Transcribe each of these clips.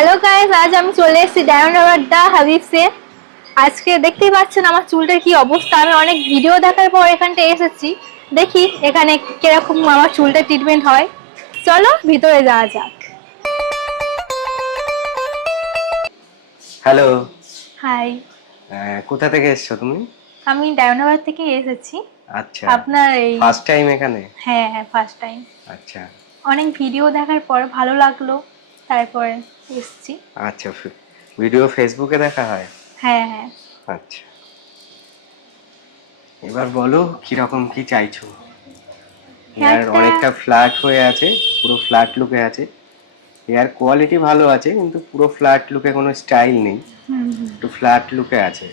Hello guys, আজ আমি চলে এসেছি ডায়মন্ড হাবিবসে। আজকে দেখতেই পাচ্ছেন আমার চুলটার কি অবস্থা। আমি অনেক ভিডিও দেখার পর এখানটা এসেছি, দেখি এখানে কিরকম আমার চুলটা ট্রিটমেন্ট হয়। চলো ভিতরে যাওয়া যাক। হ্যালো। হাই। কোথা থেকে এসছো তুমি? আমি ডায়মন্ড থেকে এসেছি। আচ্ছা, আপনার এই ফার্স্ট টাইম এখানে? হ্যাঁ হ্যাঁ, ফার্স্ট টাইম। আচ্ছা অনেক ভিডিও দেখার পর ভালো লাগলো, তারপরে এসেছি। আচ্ছা, ভিডিও ফেসবুকে দেখা হয়? হ্যাঁ হ্যাঁ। আচ্ছা, এবার বলো কিরকম কি চাইছো? হেয়ার একটা অনেকটা ফ্ল্যাট হয়ে আছে, পুরো ফ্ল্যাট লুকে আছে। হেয়ার কোয়ালিটি ভালো আছে কিন্তু পুরো ফ্ল্যাট লুকে কোনো স্টাইল নেই, একটু ফ্ল্যাট লুকে আছে।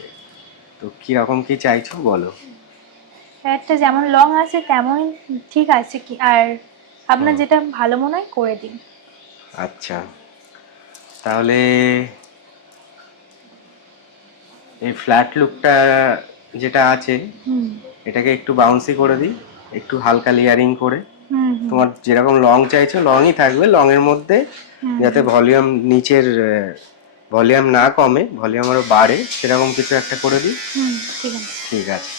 তো কিরকম কি চাইছো বলো? হেয়ারটা যেমন লং আছে তেমনই ঠিক আছে কি, আর আপনার হুম, যেটা ভালো মনে হয় করে দিন। আচ্ছা, তাহলে এই ফ্ল্যাট লুকটা যেটা আছে হুম এটাকে একটু বাউন্সি করে দিই, একটু হালকা লেয়ারিং করে। হুম হুম তোমার যেরকম লং চাইছো লংই থাকবে, লং এর মধ্যে হুম যাতে ভলিউম নিচের ভলিউম না কমে, ভলিউম আরো বাড়ে, সেরকম কিছু একটা করে দিই। হুম, ঠিক আছে। ঠিক আছে।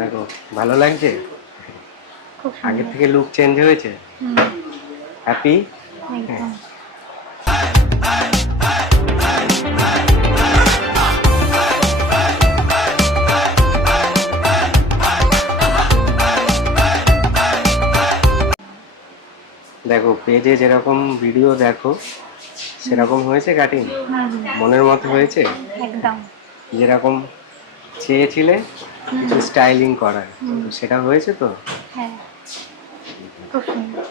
দেখো ভালো লাগছে? খুব আগের সুন্দর। থেকে লুক চেঞ্জ হয়েছে? হুম, হ্যাপি? একদম। দেখো পেজে যেরকম ভিডিও দেখো সেরকম হয়েছে কাটিং? মনের মতো হয়েছে? একদম। যেরকম চেয়েছিলে কিছু স্টাইলিং করার, তো সেটা হয়েছে তো? হ্যাঁ, খুব সুন্দর।